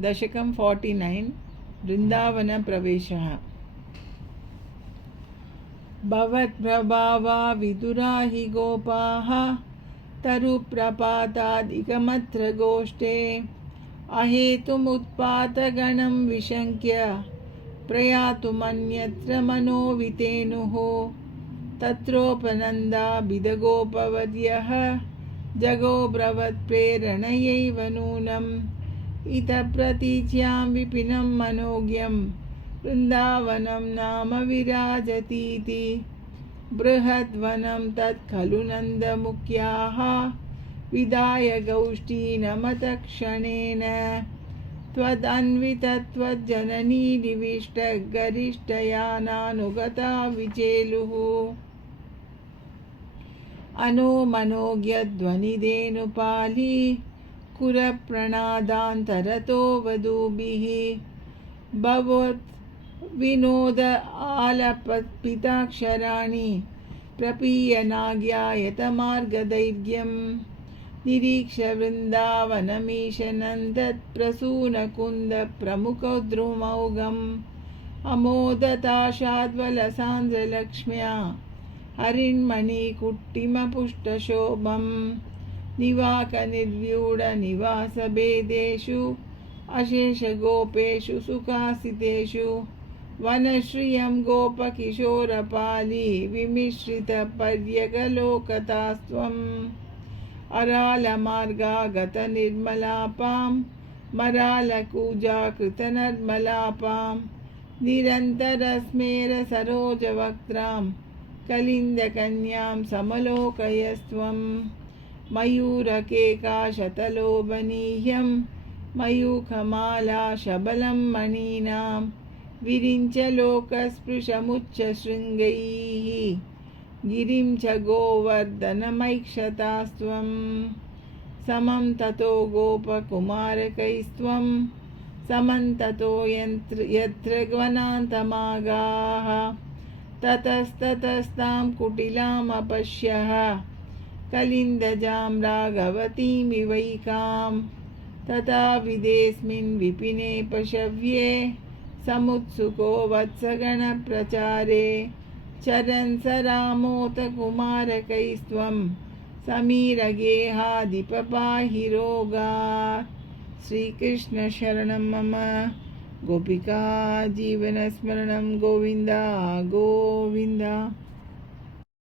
दशकं 49 वृन्दावनप्रवेशः। भवत्प्रभावा विदुरा हि गोपाः तरुप्रपातादिकमत्र गोष्ठे अहेतुमुत्पातगणं विशङ्क्य प्रयातुमन्यत्र मनोवितेनुः तत्रोपनन्दाभिदगोपवर्यः जगोब्रवत्प्रेरणयैव नूनम् इतः प्रतीच्यां विपिनं मनोज्ञं वृन्दावनं नाम विराजतीति। बृहद्वनं तत् खलु नन्दमुख्याः विदाय गौष्ठीनमतक्षणेन त्वदन्वितत्वज्जननी निविष्टगरिष्ठयानानुगता विचेलुः। अनोमनोज्ञध्वनिधेनुपाली कुरप्रणादान्तरतो वधूभिः भवत् विनोद आलपिताक्षराणि प्रपीयनाज्ञायतमार्गदैर्घ्यं निरीक्ष्य वृन्दावनमीशनन्दत्प्रसूनकुन्दप्रमुखद्रुमौघम् अमोदताशाद्वलसान्द्रलक्ष्म्या हरिण्मणिकुट्टिमपुष्टशोभम् निवाकनिर्व्यूढनिवासभेदेषु अशेषगोपेषु सुखासितेषु वनश्रियं गोपकिशोरपाली विमिश्रितपर्यगलोकतास्त्वम् अरालमार्गागतनिर्मलापां मरालकूजाकृतनर्मलापां निरन्तरस्मेरसरोजवक्त्रां कलिन्दकन्यां समलोकयस्त्वं। मयूरकेकाशतलोभनीयं मयूखमालाशबलं मणीनां विरिञ्च लोकस्पृशमुच्चशृङ्गैः गिरिं च गोवर्धनमैक्षतास्त्वं। समं ततो गोपकुमारकैस्त्वं समन्ततो यत्र वनान्तमागाः ततस्ततस्तां कुटिलामपश्यः कलिन्दजां राघवतीमिवैकां। तथा विदेस्मिन् विपिने पशव्ये समुत्सुको वत्सगणप्रचारे चरन् स रामोतकुमारकैस्त्वं समीरगेहाधिपपाहि रोगात्। श्रीकृष्ण शरणं मम गोपिका जीवनस्मरणं गोविन्द गोविन्द।